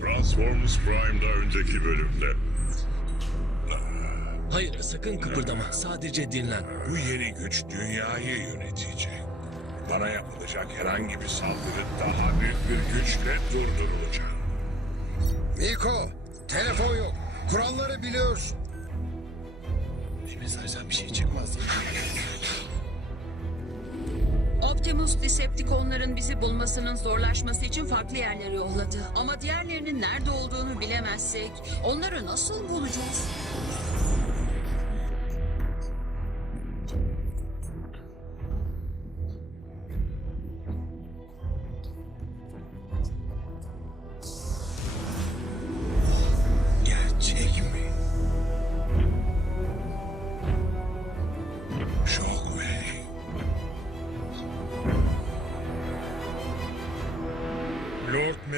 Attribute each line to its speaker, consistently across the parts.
Speaker 1: Transformers Prime'da önceki bölümde.
Speaker 2: Hayır sakın kıpırdama. Sadece dinlen.
Speaker 1: Bu yeni güç dünyayı yönetecek. Bana yapılacak herhangi bir saldırı daha büyük bir güçle durdurulacak.
Speaker 3: Niko, telefon yok. Kuralları biliyorsun.
Speaker 2: Temizlersen bir şey çıkmaz.
Speaker 4: Optimus Decepticonların bizi bulmasının zorlaşması için farklı yerlere yolladı. Ama diğerlerinin nerede olduğunu bilemezsek onları nasıl bulacağız?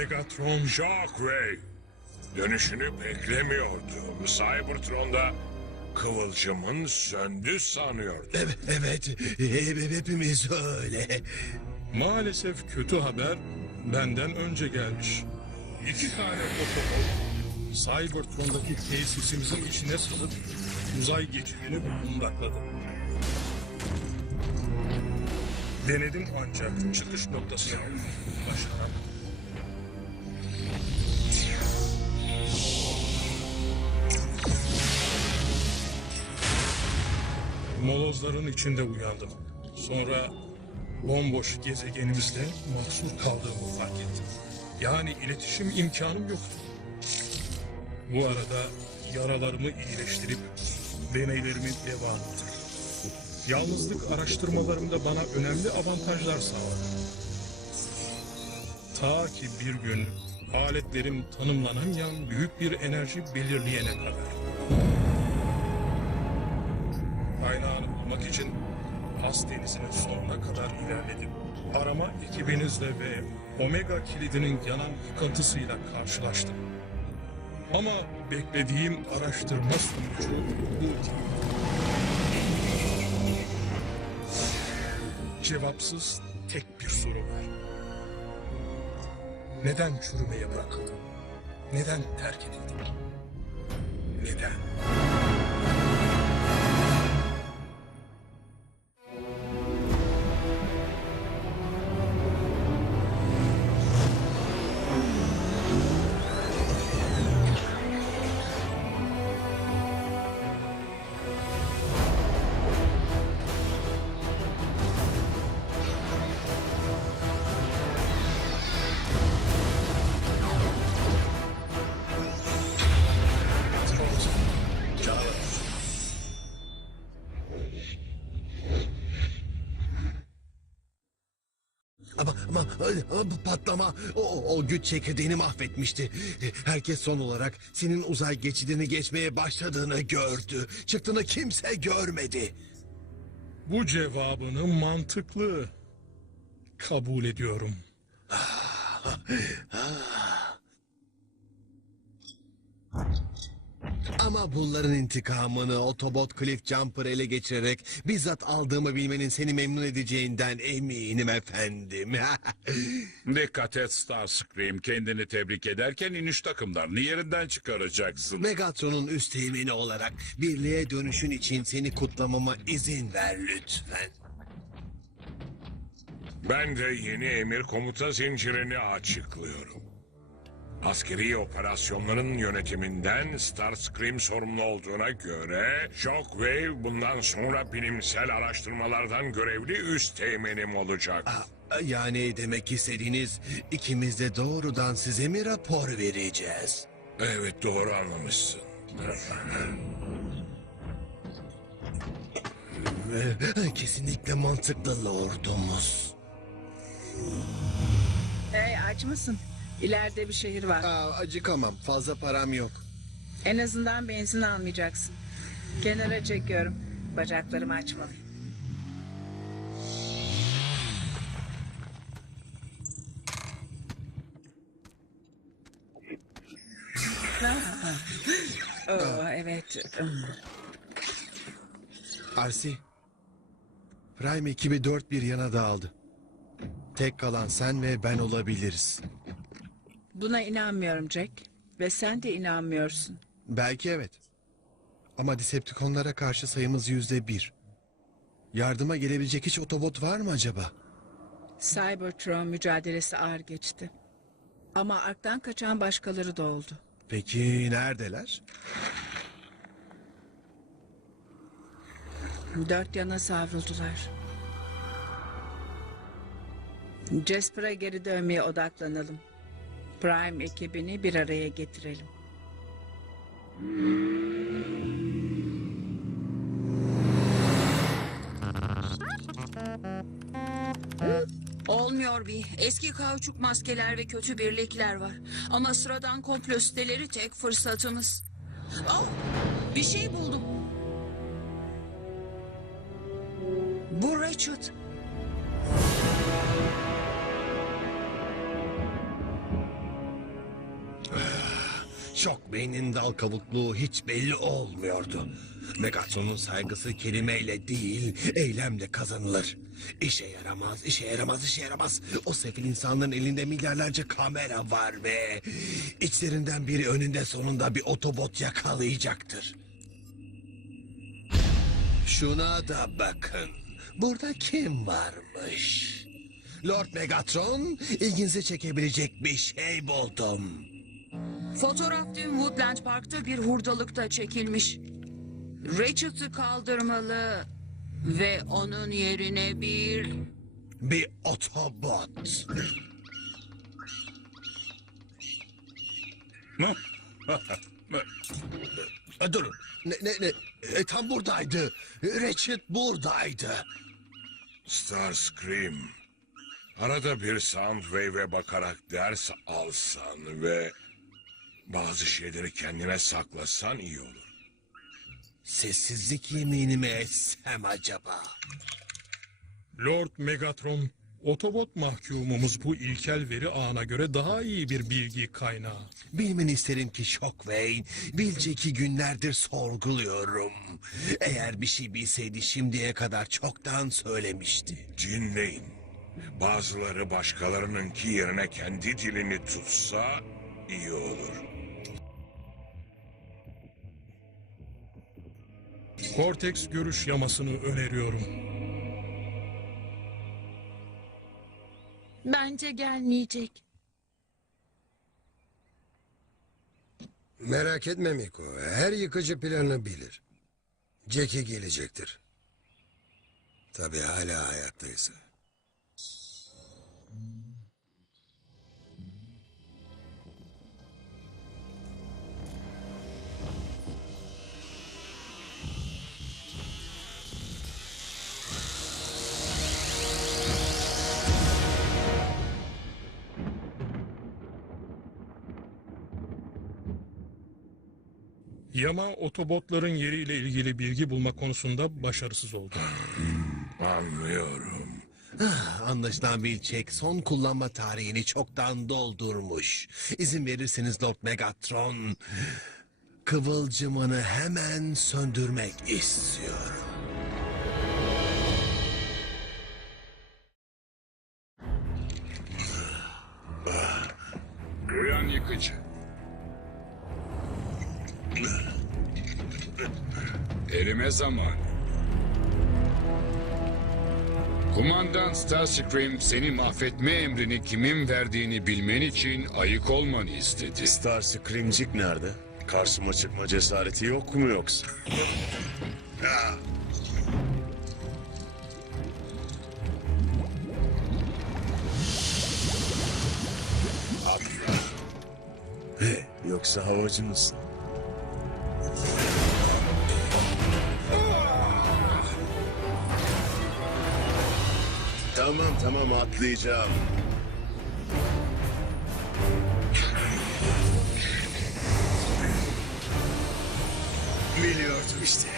Speaker 1: Megatron Shockwave. Dönüşünü beklemiyordum. Cybertron'da kıvılcımın söndü sanıyordum.
Speaker 5: Evet, evet. He- hepimiz öyle.
Speaker 6: Maalesef kötü haber benden önce gelmiş. İki tane otobot Cybertron'daki tesisimizin içine sızıp uzay geçidini kundakladı. Denedim ancak çıkış noktasına başaramadım. Molozların içinde uyandım. Sonra bomboş gezegenimizde mahsur kaldığımı fark ettim. Yani iletişim imkanım yoktu. Bu arada yaralarımı iyileştirip deneylerimi devam ettim. Yalnızlık araştırmalarımda bana önemli avantajlar sağladı. Ta ki bir gün aletlerim tanımlanamayan büyük bir enerji belirleyene kadar. Kaynağını bulmak için Has Denizi'nin sonuna kadar ilerledim. Arama ekibinizle ve Omega kilidinin yanan yıkıntısıyla karşılaştım. Ama beklediğim araştırma sonucu bu. Cevapsız tek bir soru var. Neden çürümeye bırakıldım? Neden terk edildim? Neden?
Speaker 5: Ama, bu patlama o, o güç çekirdeğini mahvetmişti. Herkes son olarak senin uzay geçidini geçmeye başladığını gördü. Çıktığını kimse görmedi.
Speaker 6: Bu cevabını mantıklı kabul ediyorum.
Speaker 5: Ama bunların intikamını Autobot Cliff Jumper ele geçirerek bizzat aldığımı bilmenin seni memnun edeceğinden eminim efendim.
Speaker 7: Dikkat et Starscream kendini tebrik ederken iniş takımlarını yerinden çıkaracaksın.
Speaker 5: Megatron'un üst teğmeni olarak birliğe dönüşün için seni kutlamama izin ver lütfen.
Speaker 1: Ben de yeni emir komuta zincirini açıklıyorum. Askeri operasyonların yönetiminden Starscream sorumlu olduğuna göre Shockwave bundan sonra bilimsel araştırmalardan görevli üst teğmenim olacak.
Speaker 5: Yani demek istediğiniz ikimiz de doğrudan size mi rapor vereceğiz?
Speaker 1: Evet doğru anlamışsın.
Speaker 5: Kesinlikle mantıklı lordumuz.
Speaker 8: Hey aç mısın? İleride bir şehir var.
Speaker 5: Aa, acıkamam. Fazla param yok.
Speaker 8: En azından benzin almayacaksın. Kenara çekiyorum. Bacaklarımı açmalıyım. Oh, evet.
Speaker 5: Arsi. Prime ekibi dört bir yana dağıldı. Tek kalan sen ve ben olabiliriz.
Speaker 8: Buna inanmıyorum Jack. Ve sen de inanmıyorsun.
Speaker 5: Belki evet. Ama Decepticonlara karşı sayımız yüzde bir. Yardıma gelebilecek hiç otobot var mı acaba?
Speaker 8: Cybertron mücadelesi ağır geçti. Ama arktan kaçan başkaları da oldu.
Speaker 5: Peki neredeler?
Speaker 8: Dört yana savruldular. Jasper'a geri dönmeye odaklanalım. Prime ekibini bir araya getirelim.
Speaker 4: Olmuyor bir. Eski kauçuk maskeler ve kötü birlikler var. Ama sıradan komplo siteleri tek fırsatımız. Oh, bir şey buldum. Bu Ratchet.
Speaker 5: Şok beynin dal kabukluğu hiç belli olmuyordu. Megatron'un saygısı kelimeyle değil, eylemle kazanılır. İşe yaramaz, işe yaramaz, işe yaramaz. O sefil insanların elinde milyarlarca kamera var ve... ...içlerinden biri önünde sonunda bir otobot yakalayacaktır. Şuna da bakın. Burada kim varmış? Lord Megatron, ilginizi çekebilecek bir şey buldum.
Speaker 4: Fotoğraf dün Woodland Park'ta bir hurdalıkta çekilmiş. Ratchet'ı kaldırmalı ve onun yerine bir...
Speaker 5: Bir otobot. Durun. Ne, ne, ne? E, tam buradaydı. Ratchet buradaydı.
Speaker 1: Starscream. Arada bir Soundwave'e bakarak ders alsan ve bazı şeyleri kendine saklasan iyi olur.
Speaker 5: Sessizlik yeminimi etsem acaba?
Speaker 6: Lord Megatron, Otobot mahkumumuz bu ilkel veri ağına göre daha iyi bir bilgi kaynağı.
Speaker 5: Bilmeni isterim ki Shockwave, bilceki günlerdir sorguluyorum. Eğer bir şey bilseydi şimdiye kadar çoktan söylemişti.
Speaker 1: Dinleyin. Bazıları başkalarınınki yerine kendi dilini tutsa iyi olur.
Speaker 6: Cortex görüş yamasını öneriyorum.
Speaker 9: Bence gelmeyecek.
Speaker 3: Merak etme Miko. Her yıkıcı planı bilir. Jackie gelecektir. Tabii hala hayattaysa.
Speaker 6: Yama otobotların yeriyle ilgili bilgi bulma konusunda başarısız oldu.
Speaker 1: Anlıyorum.
Speaker 5: Anlaşılan Wilczek son kullanma tarihini çoktan doldurmuş. İzin verirseniz Lord Megatron, kıvılcımını hemen söndürmek istiyorum.
Speaker 7: Zamanı. Kumandan Starscream seni mahvetme emrini kimin verdiğini bilmen için ayık olmanı istedi.
Speaker 10: Starscreamcik nerede? Karşıma çıkma cesareti yok mu yoksa? Atla. He, yoksa havacı mısın? Tamam tamam atlayacağım. Biliyordum işte.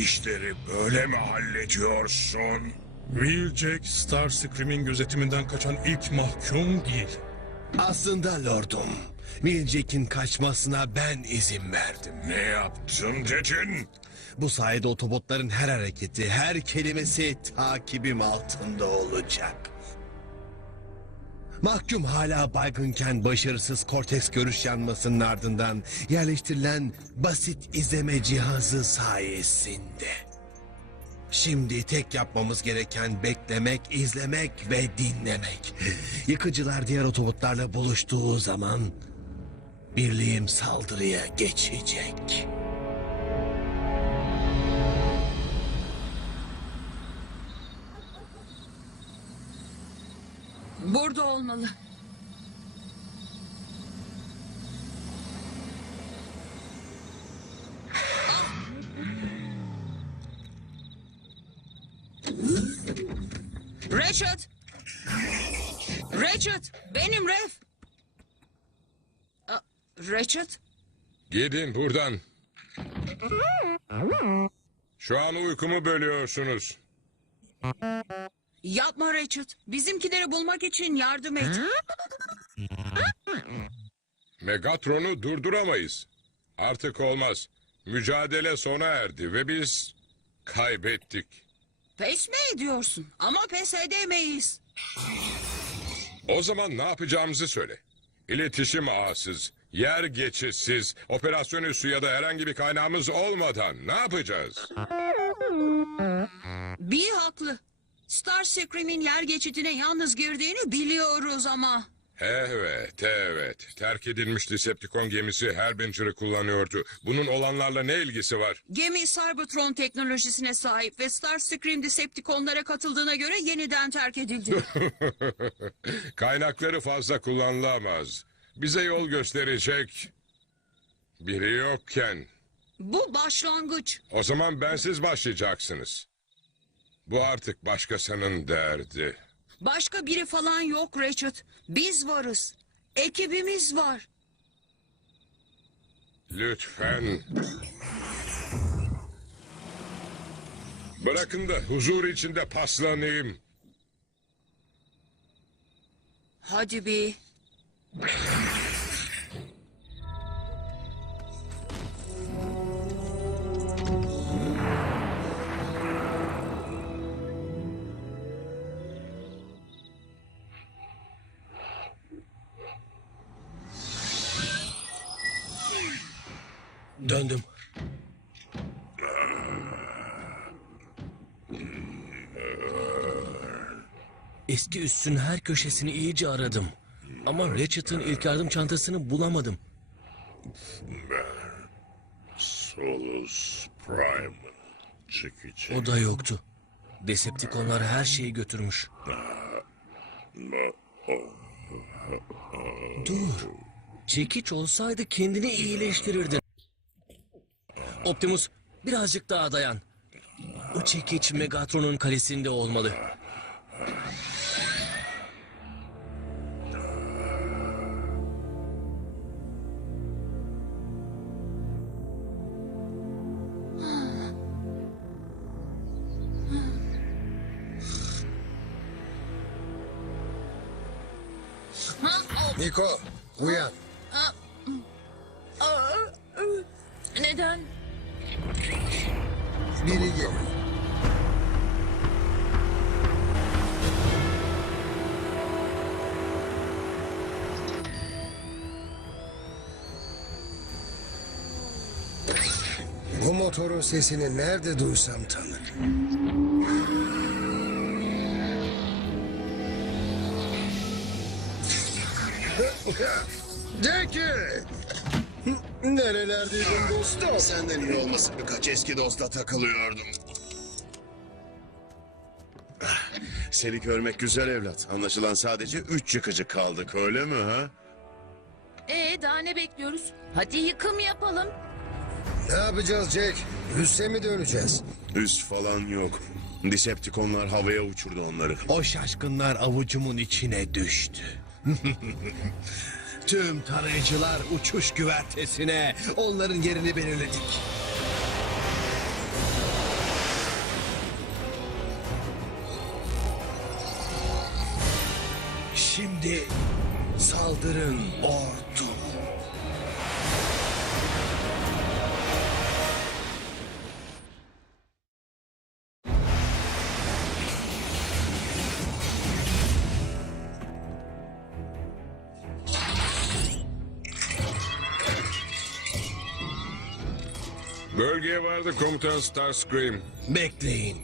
Speaker 11: İşleri böyle mi hallediyorsun?
Speaker 6: Wheeljack, Starscream'in gözetiminden kaçan ilk mahkum değil.
Speaker 5: Aslında lordum, Wheeljack'in kaçmasına ben izin verdim.
Speaker 11: Ne yaptın dedin?
Speaker 5: Bu sayede otobotların her hareketi, her kelimesi takibim altında olacak. Mahkum hala baygınken başarısız korteks görüş yanmasının ardından yerleştirilen basit izleme cihazı sayesinde. Şimdi tek yapmamız gereken beklemek, izlemek ve dinlemek. Yıkıcılar diğer otobotlarla buluştuğu zaman birliğim saldırıya geçecek.
Speaker 4: Burada olmalı. Richard! Richard! Benim Ref! Aa, Richard?
Speaker 11: Gidin buradan. Şu an uykumu bölüyorsunuz.
Speaker 4: Yapma Richard. Bizimkileri bulmak için yardım et.
Speaker 11: Megatron'u durduramayız. Artık olmaz. Mücadele sona erdi ve biz kaybettik.
Speaker 4: Pes mi ediyorsun? Ama pes edemeyiz.
Speaker 11: O zaman ne yapacağımızı söyle. İletişim ağsız, yer geçişsiz, operasyon üssü ya da herhangi bir kaynağımız olmadan ne yapacağız?
Speaker 4: Bir haklı. Starscream'in yer geçidine yalnız girdiğini biliyoruz ama.
Speaker 11: Evet, evet. Terk edilmiş Decepticon gemisi Harbinger'ı kullanıyordu. Bunun olanlarla ne ilgisi var?
Speaker 4: Gemi Cybertron teknolojisine sahip ve Starscream Decepticonlara katıldığına göre yeniden terk edildi.
Speaker 11: Kaynakları fazla kullanılamaz. Bize yol gösterecek biri yokken.
Speaker 4: Bu başlangıç.
Speaker 11: O zaman bensiz başlayacaksınız. Bu artık başkasının derdi.
Speaker 4: Başka biri falan yok Richard. Biz varız. Ekibimiz var.
Speaker 11: Lütfen. Bırakın da huzur içinde paslanayım.
Speaker 4: Hadi bir.
Speaker 2: Eski üssün her köşesini iyice aradım. Ama Ratchet'ın ilk yardım çantasını bulamadım.
Speaker 10: Solus Prime. Çekici.
Speaker 2: O da yoktu. Decepticonlar her şeyi götürmüş. Dur. Çekiç olsaydı kendini iyileştirirdin. Optimus birazcık daha dayan. O çekiç Megatron'un kalesinde olmalı.
Speaker 3: Niko uyan.
Speaker 4: Neden?
Speaker 3: Biri geliyor. Bu motorun sesini nerede duysam tanırım. Jackie! Nerelerdeydin dostum?
Speaker 10: Senden iyi olmasın birkaç eski dostla takılıyordum. Ah, Seni görmek güzel evlat. Anlaşılan sadece üç yıkıcı kaldık öyle mi ha?
Speaker 9: Ee daha ne bekliyoruz? Hadi yıkım yapalım.
Speaker 3: Ne yapacağız Jack? Üste mi döneceğiz?
Speaker 10: Üst falan yok. Decepticonlar havaya uçurdu onları.
Speaker 5: O şaşkınlar avucumun içine düştü. Tüm tarayıcılar uçuş güvertesine. Onların yerini belirledik. Şimdi saldırın ork.
Speaker 1: Bölgeye vardı komutan Starscream.
Speaker 5: Bekleyin.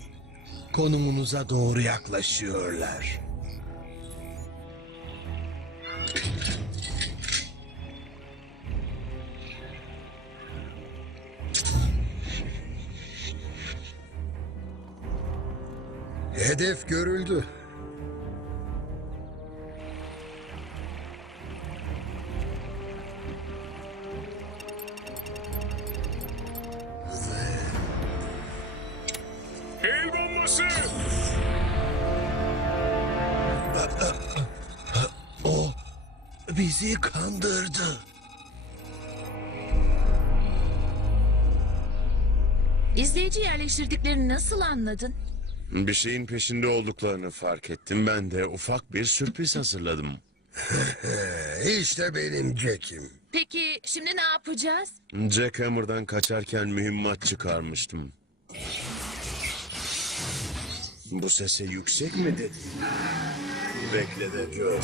Speaker 5: Konumunuza doğru yaklaşıyorlar.
Speaker 3: Hedef görüldü.
Speaker 1: Bombası!
Speaker 5: O bizi kandırdı.
Speaker 9: İzleyici yerleştirdiklerini nasıl anladın?
Speaker 10: Bir şeyin peşinde olduklarını fark ettim. Ben de ufak bir sürpriz hazırladım.
Speaker 3: İşte benim Jack'im.
Speaker 9: Peki şimdi ne yapacağız?
Speaker 10: Jackhammer'dan kaçarken mühimmat çıkarmıştım. Bu sese yüksek mi dedin? Bekle de gör.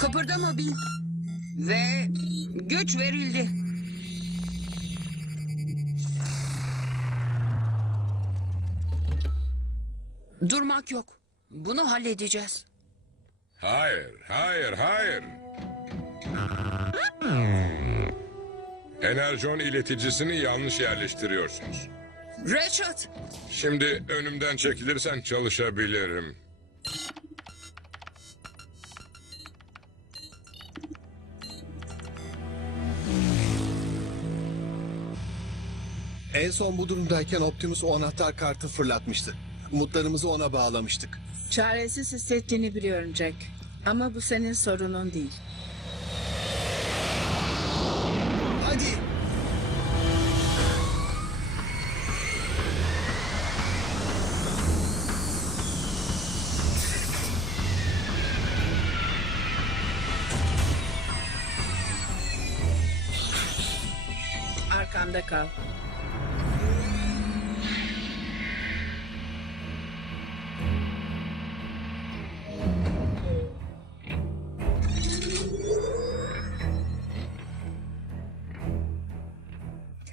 Speaker 4: Kıpırdama Bill. Ve güç verildi. Durmak yok. Bunu halledeceğiz.
Speaker 1: Hayır, hayır, hayır. Enerjon ileticisini yanlış yerleştiriyorsunuz.
Speaker 4: Richard,
Speaker 1: Şimdi önümden çekilirsen çalışabilirim.
Speaker 5: En son bu durumdayken Optimus o anahtar kartı fırlatmıştı. Umutlarımızı ona bağlamıştık.
Speaker 8: Çaresiz hissettiğini biliyorum Jack. Ama bu senin sorunun değil.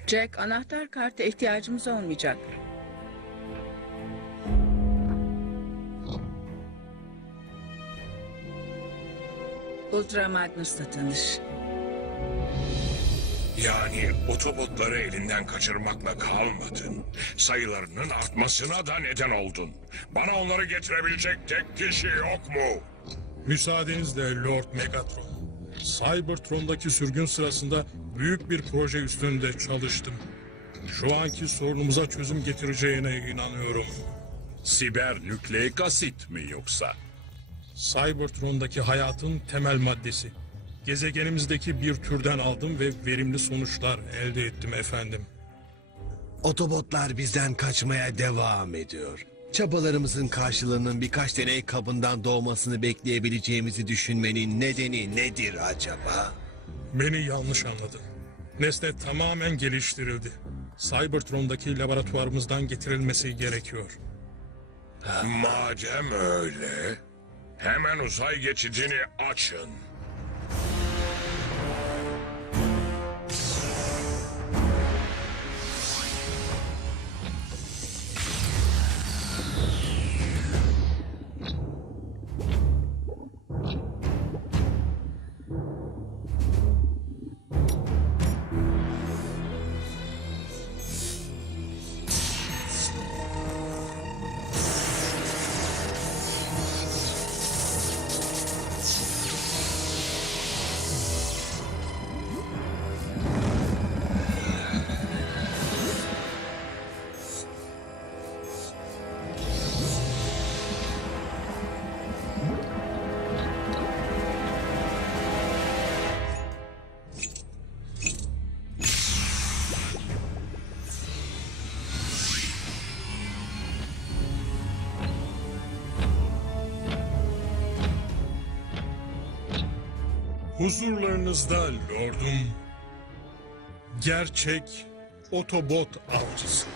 Speaker 8: Jack, anahtar kartı ihtiyacımız olmayacak. Ultra Magnus'la tanış.
Speaker 1: Yani otobotları elinden kaçırmakla kalmadın. Sayılarının artmasına da neden oldun. Bana onları getirebilecek tek kişi yok mu?
Speaker 6: Müsaadenizle Lord Megatron. Cybertron'daki sürgün sırasında büyük bir proje üstünde çalıştım. Şu anki sorunumuza çözüm getireceğine inanıyorum.
Speaker 12: Siber nükleik asit mi yoksa?
Speaker 6: Cybertron'daki hayatın temel maddesi. Gezegenimizdeki bir türden aldım ve verimli sonuçlar elde ettim efendim.
Speaker 5: Otobotlar bizden kaçmaya devam ediyor. Çabalarımızın karşılığının birkaç deney kabından doğmasını bekleyebileceğimizi düşünmenin nedeni nedir acaba?
Speaker 6: Beni yanlış anladın. Nesne tamamen geliştirildi. Cybertron'daki laboratuvarımızdan getirilmesi gerekiyor.
Speaker 1: Madem öyle, hemen uzay geçidini açın.
Speaker 6: Huzurlarınızda lordum. Gerçek Otobot avcısı.